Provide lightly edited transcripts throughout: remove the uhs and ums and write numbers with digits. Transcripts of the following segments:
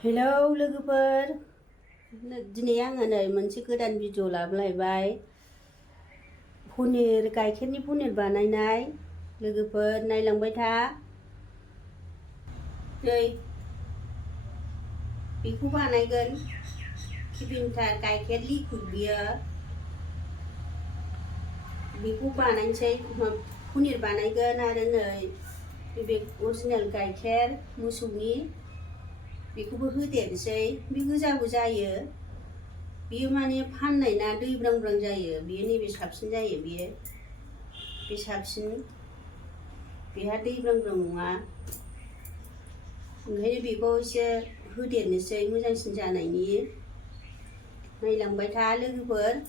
Hello लोगोफोर, दिनै आङो नै मोनसे गोदान भिडिअ लाबोलायबाय। गाइखेरनि पनिर बानायनाय। लोगोफोर नायलांबाय था। नै बेखौ बानायगोन केबिनटार गाइखेर लिकुइड बियो। बेखौ बानायनोसै पनिर बानायगोन आरो नै बे अरिजिनेल गाइखेर मोसौनि बेखौबो होदेरनोसै। बे गोजाबो जायो, बेयो माने फाननाय ना दैब्रांब्रां जायो, बेयो नैबे साबसिन जायो। बे साबसिन, बेहा दैब्रांब्रां नङा, ओंखायनो बेखौ एसे होदेरनोसै मोजांसिन जानायनि। नायलांबाय था लोगोफोर।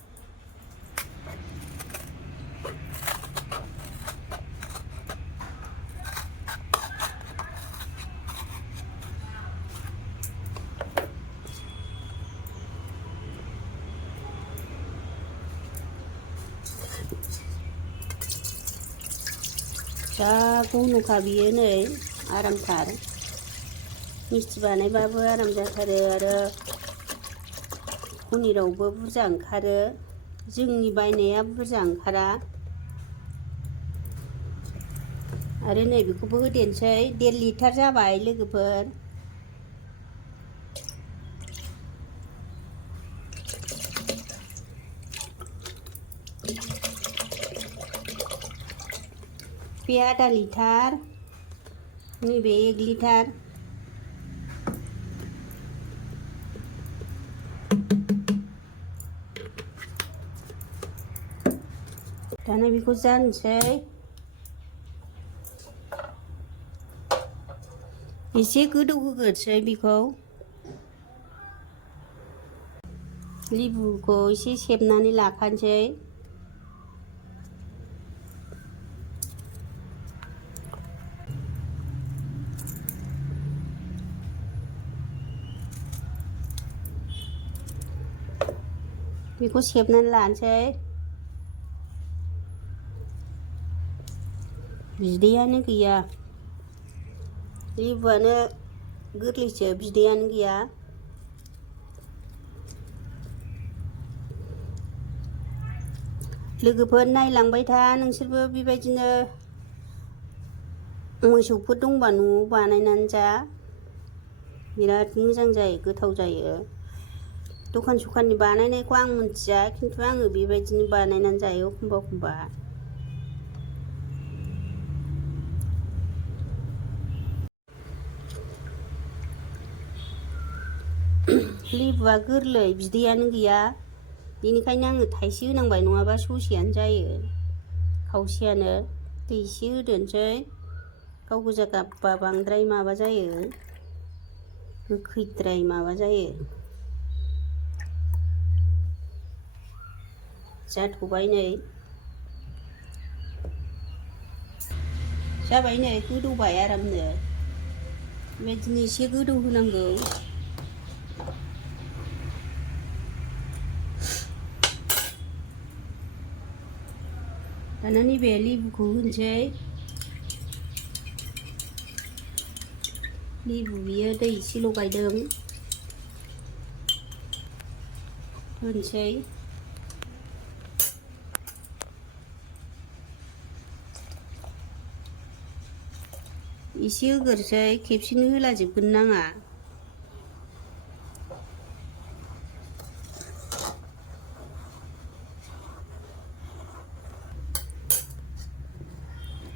जा गन'खा बियो, नै आरामथार। मिस्थि बानायबाबो आराम जाथारो आरो पनिरावबो बुरजा ओंखारो। जोंनि बायनाया बुरजा ओंखारा। आरो नै बेखौबो होदेरनोसै। 1.5 लिटार जाबाय लोगोफोर। बे 1/2 लिटार, नैबे 1 लिटार। दाना बेखौ जानोसै। एसे गोदौ होग्रोसै बेखौ। लेबुखौ एसे सेबनानै लाखानोसै। बेखौ सेबनानै लानोसै। बिदैयानो गैया, लेबुआनो गोरलैसो, बिदैयानो गैया। लोगोफोर नायलांबाय था। नोंसोरबो बेबायदिनो मोसौफोर दंबा न'आव बानायनानै जा। बिराद मोजां जायो, गोथाव जायो। दखान सखाननि बानायनायखौ आं मिथिया, खिन्थु आङो बेबायदिनो बानायनानै जायो एखमबा एखमबा। लेबुआ गोरलै, बिदैयानो गैया, बेनिखायनो आङो थाइसे होनांबाय, नङाबा ससेयानो जायो, खावसेयानो। दै एसे होदेरनोसै। गाव गोजा गाबबा बांद्राय माबा जायो, गोखैद्राय माबा जायो। जाथ'बाय नै, जाबाय नै, गोदौबाय आरामनो। बेबायदिनो एसे गोदौ होनांगौ। दाना नैबे लेबुखौ होनोसै। लेबु बियो दै एसे लगायदों, होनोसै। एसे होग्रोसै, खेबसेनो होलाजोबगोन नाङा।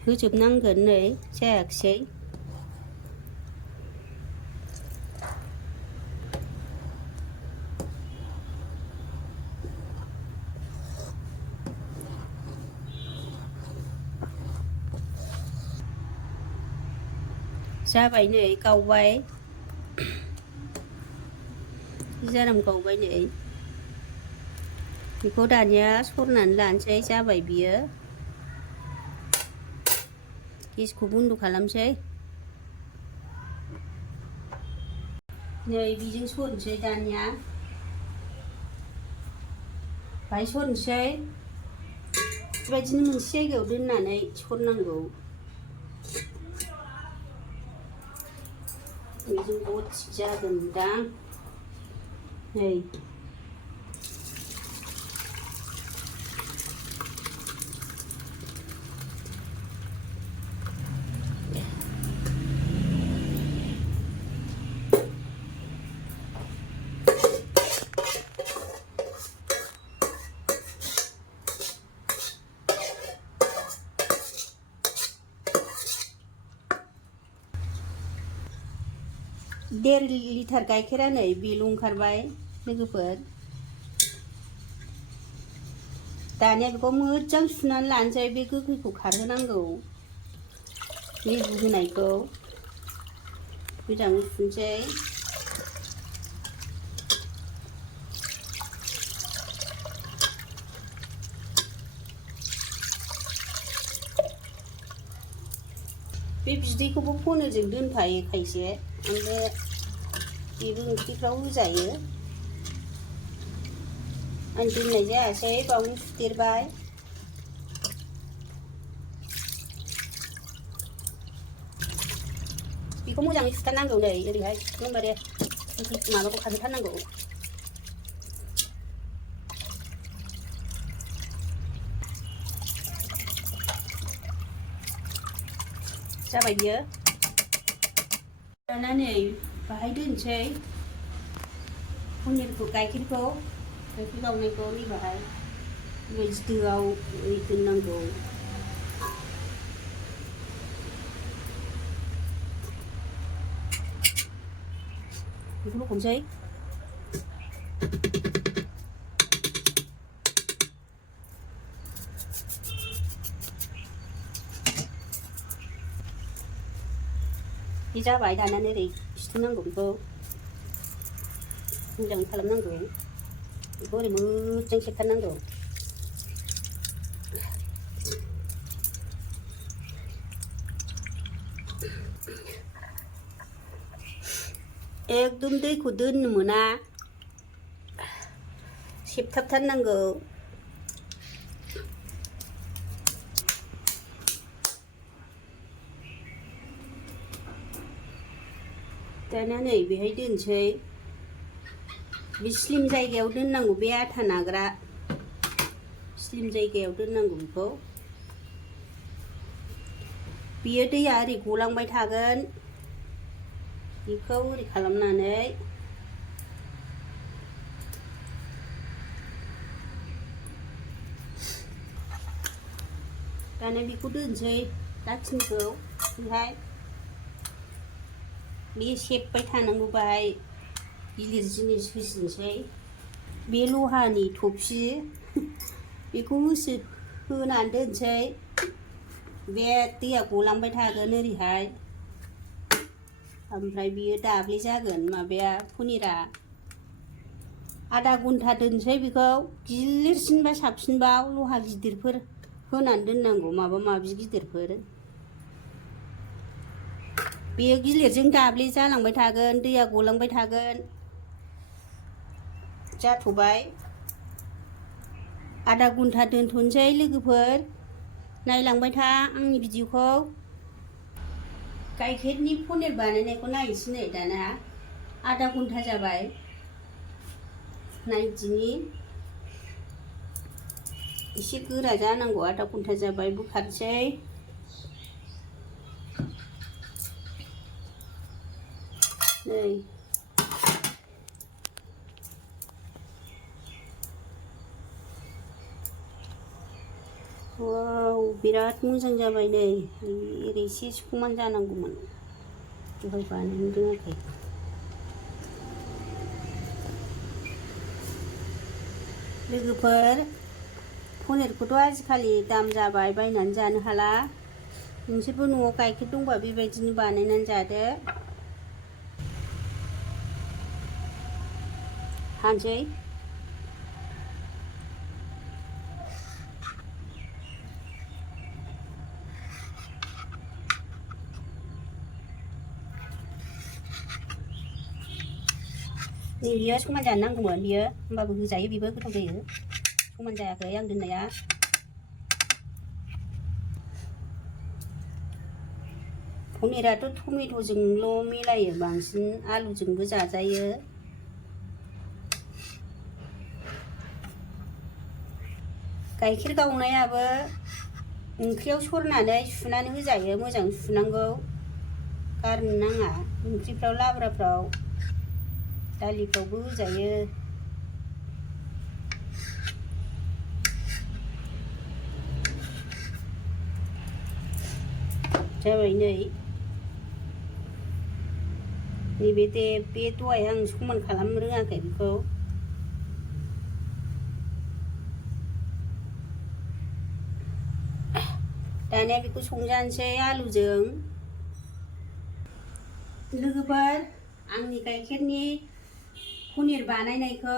होजोबनांगोन, नै जायाखिसै। जाबाय नै, गावबाय, जाराम गावबाय नै। बेखौ दानिया सरनानै लानोसै। जाबाय बियो। गेसखौ बन्द' खालामसै। नै बेजों सरनोसै दानिया। बाहाय सरनोसै। बेबायदिनो मोनसे जायगायाव दोननानै सरनांगौ। बेजों गथि जागोनदां नै देर लिटार गाइखेरा नै बेल' ओंखारबाय लोगोफोर दानिया बेखौ मोजां सुनानै लानोसै बे गोखैखौ खारहोनांगौ लेबु होनायखौ मोजाङै सुनोसै बे बिदैखौबो पनिरजों दोनफायो खायसे ओमफ्राय बेबो ओंख्रिफ्राव होजायो आं दोननाय जायासै बावनो सुदेरबाय बेखौ मोजाङै सुथारनांगौ नै ओरैहाय एकदमबारे माबाखौ खारहोथारनांगौ जाबाय बियो दाना नै बाहाय दोनसै पनिरखौ गाइखेर गावनायखौ नैबाहाय बेबायदि दोआव दोननांगौ बेखौ लखबनोसै बे जाबाय दाना ओरै सिथुमनांगौ बेखौ मोजाङै खालामनांगौ बेखौ ओरै मोजां सेबथारनांगौ एकदम दैखौ दोननो मोना सेबथाबथारनांगौ दाना नै बेहाय दोनसै बे स्लिम जायगायाव दोननांगौ बे आथा नाग्रा स्लिम जायगायाव दोननांगौ बेखौ बियो दैया ओरै गलांबाय थागोन बेखौ ओरै खालामनानै दाना बेखौ दोनसै दाखिनिखौ बेहाय बे सेबबाय थानांगौ बाहाय गिलिर जिनिस होसिनसै बे लहानि थफि बेखौ होनानै दोनसै बे दैया गलांबाय थागोन ओरैहाय ओमफ्राय बियो दाब्ले जागोन माबाया पनिरा आधा घन्टा दोनसै बेखौ गिलिरसिनबा साबसिनबाव लहा गिदिरफोर होनानै दोननांगौ माबा माबि गिदिरफोर बेयो गिलिरजों दाब्ले जालांबाय थागोन दैया गलांबाय थागोन जाथ'बाय आधा घन्टा दोनथ'नोसै लोगोफोर नायलांबाय था आंनि भिडिअखौ गाइखेरनि पनिर बानायनायखौ नायनोसै नै दाना आधा घन्टा जाबाय नायदिनि एसे गोरा जानांगौ आधा घन्टा जाबाय बोखारसै नै वाव बिराद मोजां जाबाय नै ओरै एसे समान जानांगौमोन दहाय बानायनो रोङाखै लोगोफोर पनिरखौथ' आजिखालि दाम जाबाय बायनानै जानो हाला नोंसोरबो न'आव गाइखेर दंबा बेबायदिनो बानायनानै जादो हानसै बियो समान जानो नांगौमोन बियो होमबाबो होजायो बेबो गोथाव जायो समान जायाखै आं दोननाया पनिराथ' टमेट'जोंल' मिलायो बांसिन आलुजोंबो जाजायो गाइखेर गावनायाबो ओंख्रियाव सरनानै सुनानै होजायो मोजां सुनांगौ गारनो नाङा ओंख्रिफ्राव लाब्राफ्राव दालिफ्रावबो होजायो जाबाय नैबे बे दहाय आं समान खालामनो रोङाखै बेखौ दानिया बेखौ संजानोसै आलुजों लोगोफोर आंनि गाइखेरनि पनिर बानायनायखौ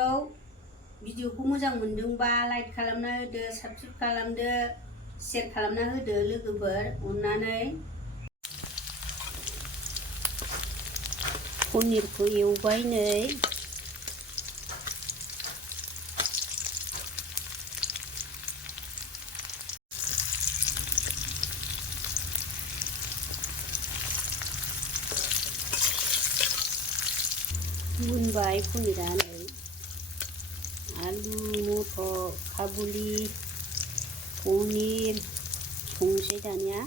भिडिअखौ मोजां मोनदोंबा लाइक खालामना होदो साबस्क्राइब खालामदो शेयार खालामना होदो लोगोफोर अननानै पनिरखौ एवबाय नै मोनबाय पनिरा नै आलु मटर काबुली पनिर संसै दानिया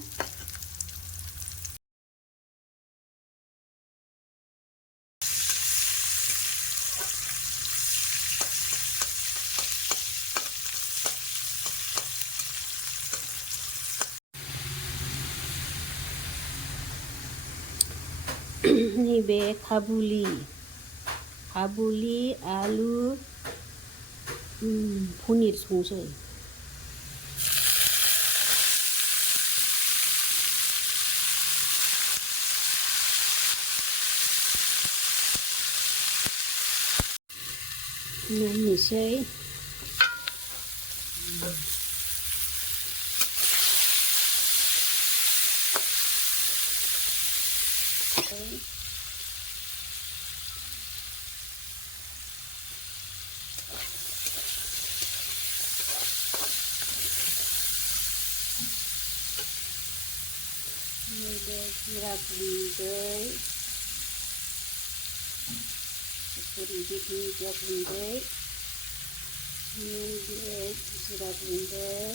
नैबे काबुली आलु पनिर संसै नायनोसै जिरा गुन्दै दुन्दिया गुन्दै जिरा गुन्दै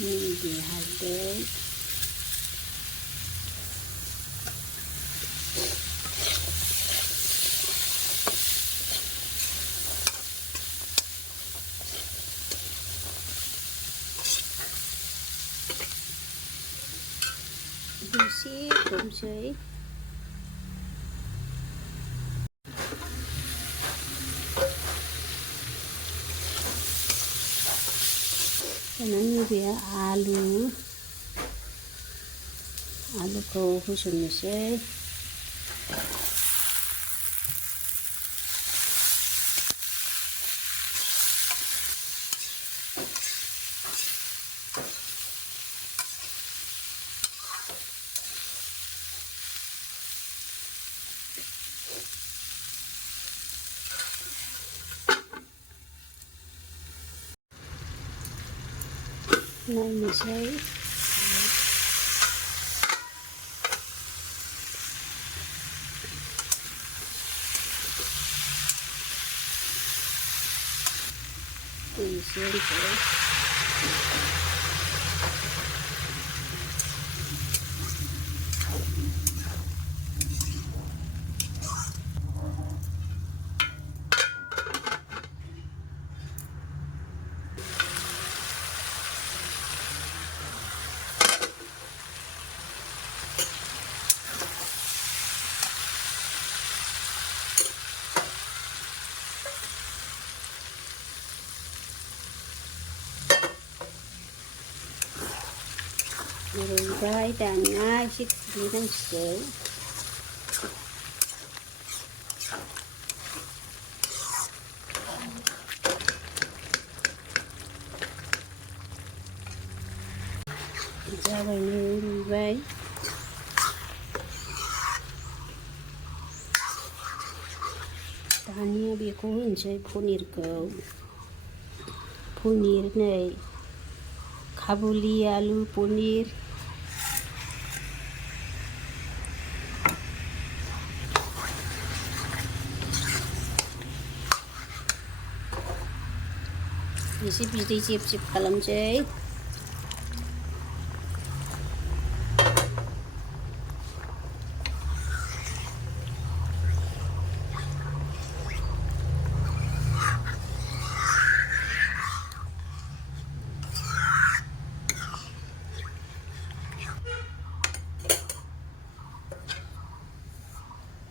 नैबे हालदै दसे खोबसै नैबे आलुखौ होसननोसै नायनोसै रुइबाय दानिया एसे थुग्लिनांसिगौ जाबायनो रुइबाय। दानिया बेखौ होनोसै पनिरखौ। पनिर नै काबुली आलु पनिर। एसे बिदै जेब जेब खालामसै।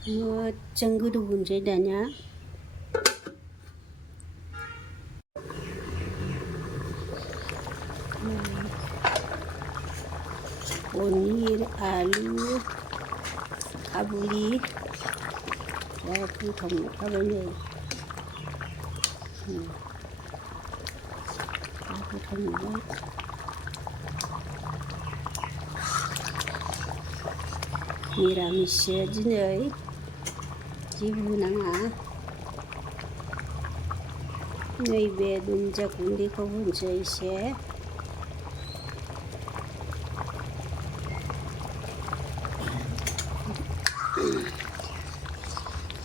मोजां गोदौ होनोसै दानिया। पनिर आलु काबुली बिराद गोथाव नुखाबाय नै। गोथाव नुबाय। निरामिससो दिनै जेबो होनाङा। नैबे दुन्दिया गुन्दैखौ होनोसै एसे।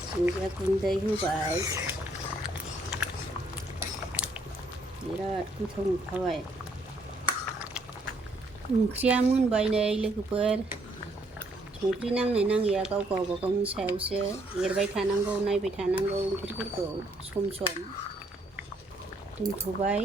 दुन्दिया गुन्दै होबाय। बिराद गोथाव नुखाबाय। ओंख्रिया मोनबाय नै लोगोफोर। संख्रि नांनाय नाङैया गाव गावबागावनि सायावसो। एरबाय थानांगौ, नायबाय थानांगौ ओंख्रिफोरखौ सम सम। दोनथ'बाय।